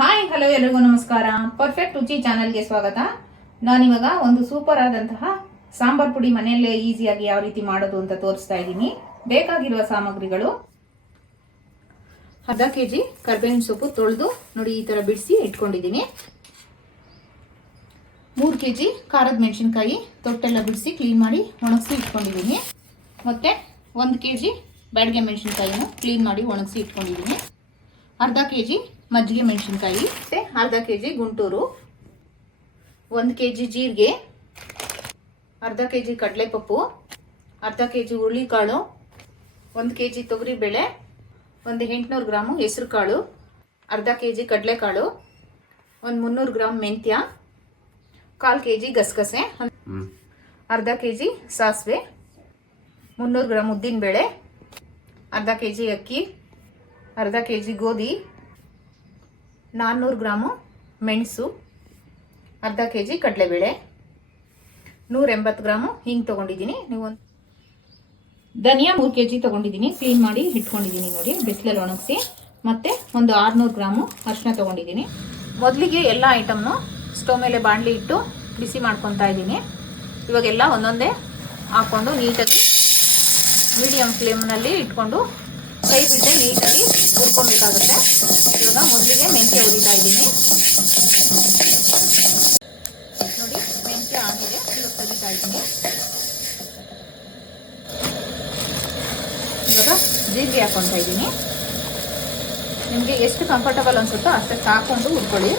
Hi hello ಎಲ್ಲರಿಗೂ ನಮಸ್ಕಾರ. Perfect ರುಚಿ ಚಾನೆಲ್ಗೆ ಸ್ವಾಗತ. ನಾನಿವಾಗ ಒಂದು ಸೂಪರ್ ಆದಂತಹ ಸಾಂಬಾರ್ ಪುಡಿ ಮನೆಯಲ್ಲೇ ಈಸಿಯಾಗಿ ಯಾವ ರೀತಿ ಮಾಡೋದು ಅಂತ ತೋರಿಸ್ತಾ ಇದ್ದೀನಿ. ಬೇಕಾಗಿರುವ ಸಾಮಗ್ರಿಗಳು: ಅರ್ಧ ಕೆಜಿ ಕರ್ಬೇವಿನ ಸೊಪ್ಪು ತೊಳೆದು ನೋಡಿ ಈ ತರ ಬಿಡಿಸಿ ಇಟ್ಕೊಂಡಿದ್ದೀನಿ. 3 ಕೆಜಿ ಖಾರದ ಮೆಣಸಿನಕಾಯಿ ತೊಟ್ಟೆಲ್ಲ ಬಿಡಿಸಿ ಕ್ಲೀನ್ ಮಾಡಿ ಒಣಗಿಸಿ ಇಟ್ಕೊಂಡಿದ್ದೀನಿ. ಮತ್ತೆ 1 ಕೆಜಿ ಬ್ಯಾಡಗೆ ಮೆಣಸಿನಕಾಯಿನ ಕ್ಲೀನ್ ಮಾಡಿ ಒಣಗಿಸಿ ಇಟ್ಕೊಂಡಿದ್ದೀನಿ. ಅರ್ಧ ಕೆಜಿ ಮಜ್ಜಿಗೆ ಮೆಣಸಿನಕಾಯಿ, ಮತ್ತೆ ಅರ್ಧ ಕೆಜಿ ಗುಂಟೂರು, 1 ಕೆಜಿ ಜೀರಿಗೆ, ಅರ್ಧ ಕೆಜಿ ಕಡಲೆಪಪ್ಪು, ಅರ್ಧ ಕೆಜಿ ಹುರುಳಿಕಾಳು, 1 ಕೆಜಿ ತೊಗರಿಬೇಳೆ, 800 ಗ್ರಾಮು ಹೆಸರು ಕಾಳು, ಅರ್ಧ ಕೆಜಿ ಕಡಲೆಕಾಳು, 300 ಗ್ರಾಮ್ ಮೆಂತ್ಯ, 1/4 ಕೆಜಿ ಗಸಗಸೆ, ಅರ್ಧ ಕೆಜಿ ಸಾಸಿವೆ, 300 ಗ್ರಾಮ್ ಉದ್ದಿನಬೇಳೆ, ಅರ್ಧ ಕೆಜಿ ಅಕ್ಕಿ, ಅರ್ಧ ಕೆಜಿ ಗೋಧಿ, 400 ಗ್ರಾಮು ಮೆಣಸು, ಅರ್ಧ ಕೆಜಿ ಕಡಲೆಬೇಳೆ, 180 ಗ್ರಾಮು ಹಿಂಗೆ ತೊಗೊಂಡಿದ್ದೀನಿ. ನೀವು ಧನಿಯಾ 3 ಕೆಜಿ ತೊಗೊಂಡಿದ್ದೀನಿ, ಕ್ಲೀನ್ ಮಾಡಿ ಇಟ್ಕೊಂಡಿದ್ದೀನಿ ನೋಡಿ ಬಿಸಿಲಲ್ಲಿ ಒಣಗಿಸಿ. ಮತ್ತೆ 600 ಗ್ರಾಮು ಅರಿಶಿನ ತೊಗೊಂಡಿದ್ದೀನಿ. ಮೊದಲಿಗೆ ಎಲ್ಲ ಐಟಮ್ನು ಸ್ಟವ್ ಮೇಲೆ ಬಾಣಲಿ ಇಟ್ಟು ಬಿಸಿ ಮಾಡ್ಕೊತಾ ಇದ್ದೀನಿ. ಇವಾಗೆಲ್ಲ ಒಂದೊಂದೇ ಹಾಕ್ಕೊಂಡು ನೀಟಾಗಿ ಮೀಡಿಯಂ ಫ್ಲೇಮ್ನಲ್ಲಿ ಇಟ್ಕೊಂಡು ಕೈ ಬಿಟ್ಟೆ ನೀಟಾಗಿ ಹುರ್ಕೊಬೇಕಾಗುತ್ತೆ. ಇವಾಗ ಮೊದಲಿಗೆ ಮೆಂತ್ಯ ಹುರಿತಾ ಇದ್ದೀನಿ ನೋಡಿ. ಮೆಂತ್ಯ ಆಗಿದೆ, ಇವಾಗ ತೆಗಿತಾ ಇದ್ದೀನಿ. ಇವಾಗ ಜೀರಿಗೆ ಹಾಕೊತಾ ಇದ್ದೀನಿ. ನಿಮಗೆ ಎಷ್ಟು ಕಂಫರ್ಟಬಲ್ ಅನ್ಸುತ್ತೋ ಅಷ್ಟಕ್ಕೆ ಹಾಕೊಂಡು ಹುರ್ಕೊಳ್ಳಿ.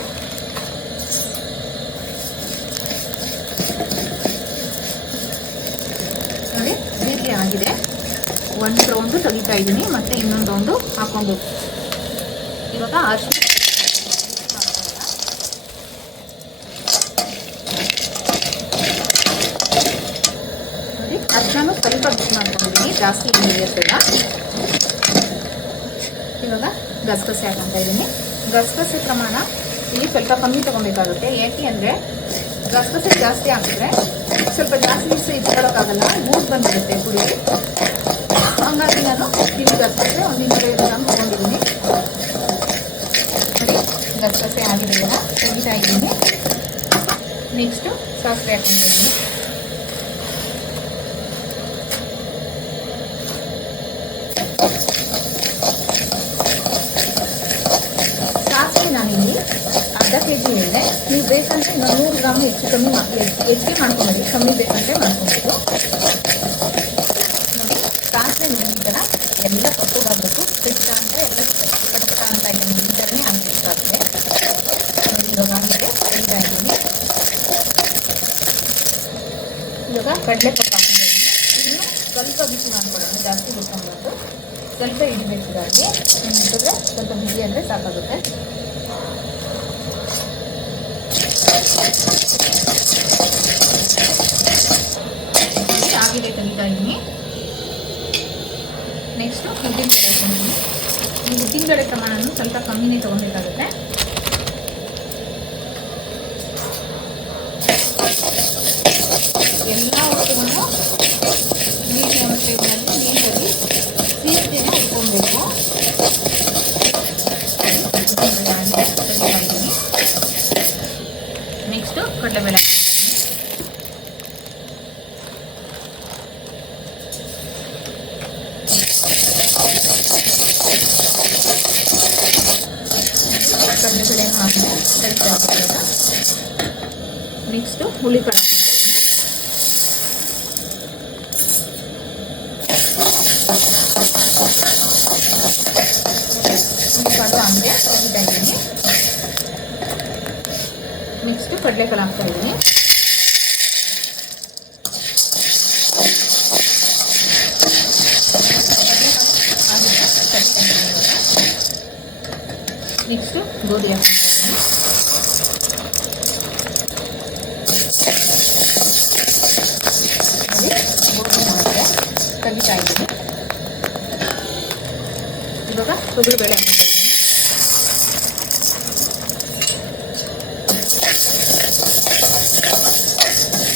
ನೋಡಿ ಜೀರಿಗೆ ಆಗಿದೆ, 1 ರೌಂಡು ತೆಗಿತಾ ಇದ್ದೀನಿ. ಮತ್ತೆ ಇನ್ನೊಂದು ರೌಂಡು ಹಾಕೊಂಡು ಇವಾಗ ಅರಿಶಿನ ನೋಡಿ, ಅರಿಶಿನ ಸ್ವಲ್ಪ ಬಿಸಿ ಮಾಡ್ಕೊಂಡಿದ್ದೀನಿ, ಜಾಸ್ತಿ ಇರ್ತಲ್ಲ. ಇವಾಗ ಗಸಗಸೆ ಹಾಕೊತಾ ಇದ್ದೀನಿ. ಗಸಗಸೆ ಪ್ರಮಾಣ ಇಲ್ಲಿ ಸ್ವಲ್ಪ ಕಮ್ಮಿ ತಗೊಬೇಕಾಗುತ್ತೆ. ಯಾಕೆ ಅಂದರೆ ಗಸಗಸೆ ಜಾಸ್ತಿ ಹಾಕಿದ್ರೆ ಸ್ವಲ್ಪ ಜಾಸ್ತಿ ದಿವಸ ಇಟ್ಕೊಳ್ಳೋಕ್ಕಾಗಲ್ಲ, ಗೂಡು ಬಂದಿರುತ್ತೆ ಪುಡಿ. ಹಂಗಾಗಿ ನಾನು ಕಿವಿ ಗಸಗಸೆ 250 ಗ್ರಾಮ್ ತೊಗೊಂಡಿದ್ದೀನಿ. ನೋಡಿ ಗಸಗಸೆ ಆಗಿದೆಯಲ್ಲ, ತೆಗಿತಾ ಇದ್ದೀನಿ. ನೆಕ್ಸ್ಟು ಸಾಸಿವೆ ಹಾಕೊಂಡಿದ್ದೀನಿ. ಸಾಸಿವೆ ನಾನಿಲ್ಲಿ ಅರ್ಧ ಕೆಜಿ ಹೇಳಿದೆ. ನೀವು ಬೇಕಂದ್ರೆ 100 ಗ್ರಾಮ್ ಹೆಚ್ಚಿಗೆ ಮಾಡ್ಕೊಂಡ್ರಿ, ಕಮ್ಮಿ ಬೇಕಂದ್ರೆ ಮಾಡ್ಕೊಬೋದು. ಸಾಸಿವೆ ನೋಡಿ ಈ ಥರ ಎಲ್ಲ ಕೊಟ್ಟು ಬರಬೇಕು. ಪೆಟ್ಟ ಅಂತ ಎಲ್ಲ ಪಟ ಅಂತ ಇದೆ, ಈ ಥರನೇ ಹಾಕಬೇಕು ಸಾಸಿವೆ. ನೋಡಿ ಇವಾಗ ಆಗಿದೆ, ತೆಗಿತಾ ಇದ್ದೀನಿ. ಇವಾಗ ಕಡಲೆಪಪ್ಪು ಹಾಕೊಂಡಿದ್ದೀನಿ. ಇದನ್ನು ಸ್ವಲ್ಪ ಬಿಸಿ ಮಾಡ್ಕೊಳ್ಳೋಣ, ಜಾಸ್ತಿ ಬಿಟ್ಕೊಂಡ್ಬಾರ್ದು, ಸ್ವಲ್ಪ ಇಡಬೇಕು. ಇದಾಗಿ ಇಟ್ಟಿದ್ರೆ ಸ್ವಲ್ಪ ಬಿಸಿ ಅಂದರೆ ಸಾಕಾಗುತ್ತೆ. ಆಗಿದೆ, ತೆಗಿತಾ ಇದ್ದೀನಿ. ನೆಕ್ಸ್ಟು ಉದ್ದಿನಬೇಳೆ ಹಾಕೊಂಡಿದ್ದೀನಿ. ಈ ಉದ್ದಿನಬೇಳೆ ಪ್ರಮಾಣನೂ ಸ್ವಲ್ಪ ಕಮ್ಮಿನೇ ತೊಗೊಬೇಕಾಗುತ್ತೆ. ಎಲ್ಲ ಹೊತ್ತುಗಳನ್ನು ಮೀಡಿಯಂ ಫ್ಲೇಮ್ನಲ್ಲಿ ನೀಟಾಗಿ ಸೀರ್ತಿನ ಇಟ್ಕೊಬೇಕು. ಉದ್ದಿನಬೇಳೆ ತೆಗಿತಾ ಇದ್ದೀನಿ. ನೆಕ್ಸ್ಟು ಕಡಲೆಬೇಳೆ ಕಡಲೆಬೇಳೆನೂ ಹಾಕಿದೆ, ತೆಗಿತಾ ಇವಾಗ. ನೆಕ್ಸ್ಟು ಹುಳಿಕಾಳು ಹಾಕಿದೆ, ತೆಗಿತಾ ಇದ್ದೀನಿ. ನೆಕ್ಸ್ಟು ಕಡಲೆಕಾಳು ಹಾಕ್ತಾ ಇದ್ದೀನಿ. ನೆಕ್ಸ್ಟು ಗೋಧಿ ಹಾಕ್ತಾ ಇದ್ದೀನಿ. ಗೋಧಿ ಮಾಡಿದೆ, ತೆಗಿತಾ ಇದ್ದೀನಿ. ಇವಾಗ ತೊಗರಿಬೇಳೆ ಹಾಕ್ತಾ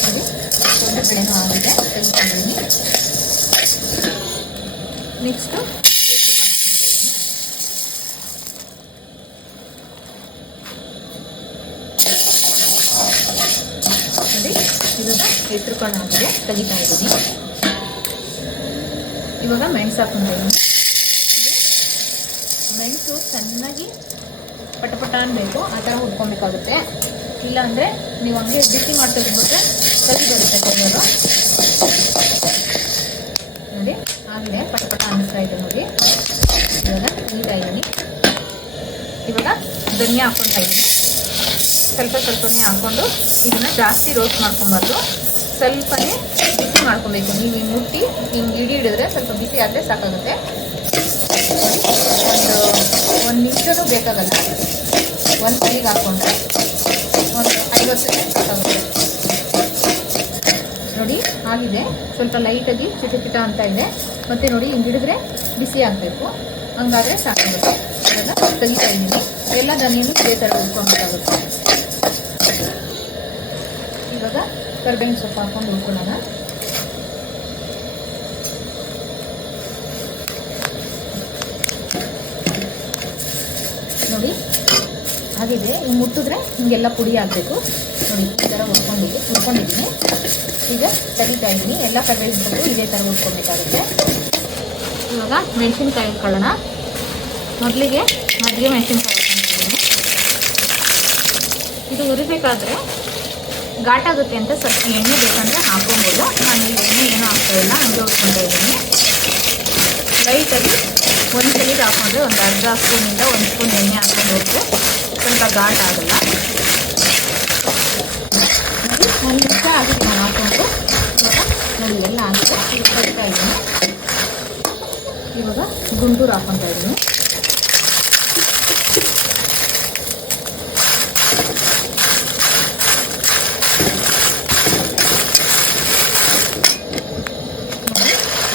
ಇದ್ದೀನಿ. ತೊಗರಿಬೇಳೆನೂ ಆಗಿದೆ, ತೆಗಿತಾ ಇದ್ದೀನಿ. ನೆಕ್ಸ್ಟು ನೋಡಿ ಇವಾಗ ಹೆಸರುಕಾಳು ಆಗಿದೆ, ತೆಗಿತಾ ಇದ್ದೀನಿ. ಇವಾಗ ಮೆಣಸು ಹಾಕ್ಕೊಂಡಿದ್ದೀನಿ. ಮೆಣಸು ಚೆನ್ನಾಗಿ ಪಟಪಟ ಅನ್ಬೇಕು, ಆ ಥರ ಹುಡ್ಕೊಬೇಕಾಗುತ್ತೆ. ಇಲ್ಲಾಂದರೆ ನೀವು ಹಂಗೆ ಬಿಸಿ ಮಾಡಿ ತೆಗೆದ್ಬಿಟ್ರೆ ಕಸಿ ಬರುತ್ತೆ ಕೈಯವರು. ನೋಡಿ ಆಗಿದೆ, ಪಟಪಟ ಅನ್ನಿಸ್ತಾ ಇದೆ ನೋಡಿ. ಇವಾಗ ನೀಡ್ತಾ ಇದ್ದೀನಿ. ಇವಾಗ ಧನಿಯಾ ಹಾಕ್ಕೊಳ್ತಾ ಇದ್ದೀನಿ. ಸ್ವಲ್ಪನೇ ಹಾಕ್ಕೊಂಡು ಇದನ್ನು ಜಾಸ್ತಿ ರೋಸ್ಟ್ ಮಾಡ್ಕೊಬಾರ್ದು, ಸ್ವಲ್ಪನೇ ಬಿಸಿ ಮಾಡ್ಕೊಬೇಕು. ನೀವು ಹಿಂಗೆ ಮುಟ್ಟಿ ಹಿಂಗೆ ಹಿಡಿದ್ರೆ ಸ್ವಲ್ಪ ಬಿಸಿ ಆದರೆ ಸಾಕಾಗುತ್ತೆ. ಒಂದು ನಿಮಿಷನೂ ಬೇಕಾಗಲ್ಲ. ಒಂದು ಕೈಗೆ ಹಾಕ್ಕೊಂಡ್ರೆ ಒಂದು 50 ಸೆಕೆಂಡ್ ಸಾಕಾಗುತ್ತೆ. ನೋಡಿ ಆಗಿದೆ, ಸ್ವಲ್ಪ ಲೈಟಾಗಿ ಚಿಟ ಅಂತ ಇದೆ. ಮತ್ತು ನೋಡಿ ಹಿಂಗೆ ಹಿಡಿದ್ರೆ ಬಿಸಿ ಆಗಬೇಕು, ಹಂಗಾದರೆ ಸಾಕಾಗುತ್ತೆ. ಅದನ್ನು ತೆಗಿತಾ ಇದ್ದೀನಿ. ಎಲ್ಲ ಧನಿಯನ್ನು ಇದೇ ಥರ ಹುಡ್ಕೊಬೇಕಾಗುತ್ತೆ. ಇವಾಗ ಕರಿಬೇವಿನ ಸೊಪ್ಪು ಹಾಕ್ಕೊಂಡು ಹುಡ್ಕೊಳ್ಳೋಣ. ನೋಡಿ ಆಗಿದೆ. ಹಿಂಗೆ ಮುಟ್ಟಿದ್ರೆ ಹಿಂಗೆಲ್ಲ ಪುಡಿ ಆಗಬೇಕು. ನೋಡಿ ಈ ಥರ ಹುಡ್ಕೊಂಡಿದ್ದೀನಿ. ಈಗ ತೆಗಿತಾ ಇದ್ದೀನಿ. ಎಲ್ಲ ಕರಿಬೇವಿನ ಸೊಪ್ಪು ಇದೇ ಥರ ಹುಡ್ಕೊಬೇಕಾಗುತ್ತೆ. ಇವಾಗ ಮೆಣಸಿನ್ಕಾಯಿ ಇಟ್ಕೊಳ್ಳೋಣ. ಮೊದಲಿಗೆ ಮಜ್ಜಿಗೆ ಮೆಣಸಿನ್ಕಾಯಿ ಹಾಕ್ಕೊಂಡಿದ್ದೀನಿ. ಇದು ಉರಿಬೇಕಾದ್ರೆ ಘಾಟಾಗುತ್ತೆ ಅಂತ ಸ್ವಲ್ಪ ಎಣ್ಣೆ ಬೇಕಂದರೆ ಹಾಕ್ಕೊಬೋದು. ನಾನು ಇಲ್ಲಿ ಎಣ್ಣೆ ಏನೂ ಹಾಕ್ತಾಯಿಲ್ಲ, ಹಂಗೆ ಹುಡ್ಕೊತಾ ಇದ್ದೀನಿ. ಲೈಟಾಗಿ ಒಂದು ಸಲಿಗೆ ಹಾಕ್ಕೊಂಡ್ರೆ ಒಂದು ಅರ್ಧ ಸ್ಪೂನಿಂದ 1 ಸ್ಪೂನ್ ಎಣ್ಣೆ ಹಾಕ್ಕೊಂಡು ಹೋದರೆ ಸ್ವಲ್ಪ ಘಾಟ್ ಆಗೋಲ್ಲ. ನೋಡಿ 1 ನಿಮಿಷ ಆಗಿದೆ ನಾನು ಹಾಕ್ಕೊಂಡು. ಇವಾಗ ನೋಡಿ ಎಲ್ಲ ಆಗಿದೆ. ಇದು ಕರಿತಾ ಇದ್ದೀನಿ. ಇವಾಗ ಗುಂಟೂರು ಹಾಕ್ಕೊತಾ ಇದ್ದೀನಿ.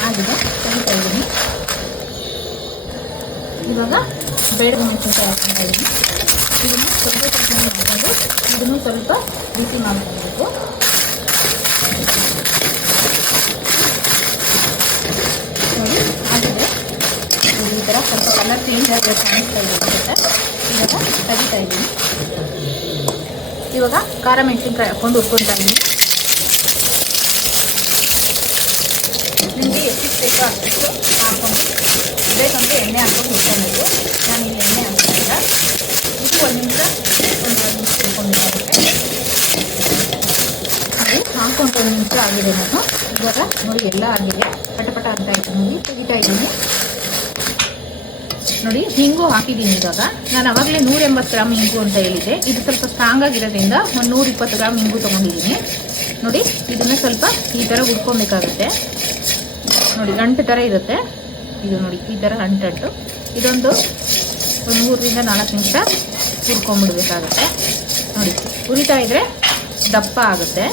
ಆಗಿದೆ, ತೆಗಿತಾ ಇದ್ದೀನಿ. ಇವಾಗ ಬೇಡದ ಮೆಣಸಿನ್ಕಾಯಿ ಹಾಕ್ಕೊತಾ ಇದ್ದೀನಿ. ಇದನ್ನು ಸ್ವಲ್ಪ ಹಾಕ್ಕೊಂಡು ಇದನ್ನು ಸ್ವಲ್ಪ ಬಿಸಿ ಮಾಡ್ಕೊಬೇಕು. ನೋಡಿ ಆಗಿದೆ. ಈ ಥರ ಸ್ವಲ್ಪ ಕಲರ್ ಚೇಂಜ್ ಆದರೆ ಕಾಣಿಸ್ತಾ ಇದೆ ಅನ್ಸುತ್ತೆ. ಇವಾಗ ತೆಗಿತಾ ಇದ್ದೀನಿ. ಇವಾಗ ಖಾರ ಮೆಣಸಿನ್ಕಾಯಿ ಹಾಕ್ಕೊಂಡು ಹುರ್ಕೊತಾ ಇದ್ದೀನಿ. ನಿಮಗೆ ಎಷ್ಟಿಷ್ಟು ಬೇಕೋ ಅಷ್ಟು ಹಾಕ್ಕೊಂಡು ಬೇಕಂದರೆ ಎಣ್ಣೆ ಹಾಕ್ಕೊಂಡು ಹುರ್ಕೊಬೇಕು. ನಾನು ಇಲ್ಲಿ ಎಣ್ಣೆ ಹಾಕ್ತಿಲ್ಲ. ಇದು 1 ನಿಮಿಷ 1 ನಿಮಿಷ ಹುರ್ಕೊಬೇಕಾಗುತ್ತೆ. ನೋಡಿ ಹಾಕ್ಕೊಂಡು 1 ನಿಮಿಷ ಆಗಿದೆ. ನಾನು ಇವಾಗ ನೋಡಿ ಎಲ್ಲ ಆಗಿದೆ, ಪಟಪಟ ಅಂತ ಆಯಿತು. ನೋಡಿ ತೆಗಿತಾ ಇದ್ದೀನಿ. ನೋಡಿ ಹಿಂಗು ಹಾಕಿದ್ದೀನಿ. ಇವಾಗ ನಾನು ಆವಾಗಲೇ 180 ಗ್ರಾಮ್ ಹಿಂಗು ಅಂತ ಹೇಳಿದ್ದೆ. ಇದು ಸ್ವಲ್ಪ ಸ್ಟ್ರಾಂಗ್ ಆಗಿರೋದ್ರಿಂದ ಒಂದು 120 ಗ್ರಾಮ್ ಹಿಂಗು ತೊಗೊಂಡಿದ್ದೀನಿ. ನೋಡಿ ಇದನ್ನು ಸ್ವಲ್ಪ ಈ ಥರ ಹುಡ್ಕೊಬೇಕಾಗುತ್ತೆ. ನೋಡಿ ಅಂಟು ಥರ ಇರುತ್ತೆ ಇದು. ನೋಡಿ ಈ ಥರ ಅಂಟು. ಇದೊಂದು 3 ರಿಂದ 4 ನಿಮಿಷ ಹುರ್ಕೊಂಡ್ಬಿಡ್ಬೇಕಾಗುತ್ತೆ. ನೋಡಿ ಉರಿತಾ ಇದ್ರೆ ದಪ್ಪ ಆಗುತ್ತೆ.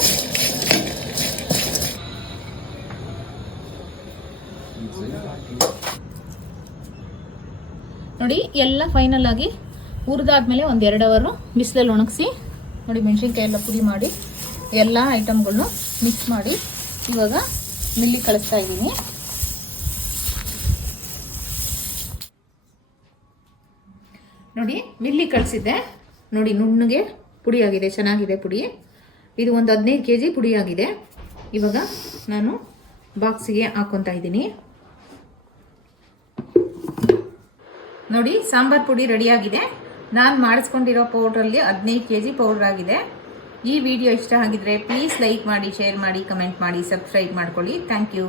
ನೋಡಿ ಎಲ್ಲ ಫೈನಲ್ ಆಗಿ ಹುರಿದಾದ್ಮೇಲೆ ಒಂದು 2 ಅವರ್ ಬಿಸಿಲಲ್ಲಿ ಒಣಗಿಸಿ ನೋಡಿ ಮೆಣಸಿನ್ಕಾಯಿ ಎಲ್ಲ ಪುಡಿ ಮಾಡಿ ಎಲ್ಲ ಐಟಮ್ಗಳನ್ನು ಮಿಕ್ಸ್ ಮಾಡಿ ಇವಾಗ ಮಿಲ್ಲಿಗೆ ಕಳಿಸ್ತಾ ಇದ್ದೀನಿ. ನೋಡಿ ಮಿಲ್ಲಿಗೆ ಕಳಿಸಿದ್ದೆ. ನೋಡಿ ನುಣ್ಣಗೆ ಪುಡಿ ಆಗಿದೆ, ಚೆನ್ನಾಗಿದೆ ಪುಡಿ. ಇದು ಒಂದು 15 kg ಪುಡಿ ಆಗಿದೆ. ಇವಾಗ ನಾನು ಬಾಕ್ಸಿಗೆ ಹಾಕ್ಕೊತಾ ಇದ್ದೀನಿ. ನೋಡಿ ಸಾಂಬಾರ್ ಪುಡಿ ರೆಡಿಯಾಗಿದೆ. ನಾನು ಮಾಡಿಸ್ಕೊಂಡಿರೋ ಪೌಡ್ರಲ್ಲಿ 15 kg ಪೌಡ್ರ್ ಆಗಿದೆ. ಈ ವಿಡಿಯೋ ಇಷ್ಟ ಆಗಿದ್ರೆ ಪ್ಲೀಸ್ ಲೈಕ್ ಮಾಡಿ, ಶೇರ್ ಮಾಡಿ, ಕಮೆಂಟ್ ಮಾಡಿ, ಸಬ್ಸ್ಕ್ರೈಬ್ ಮಾಡ್ಕೊಳ್ಳಿ. Thank you.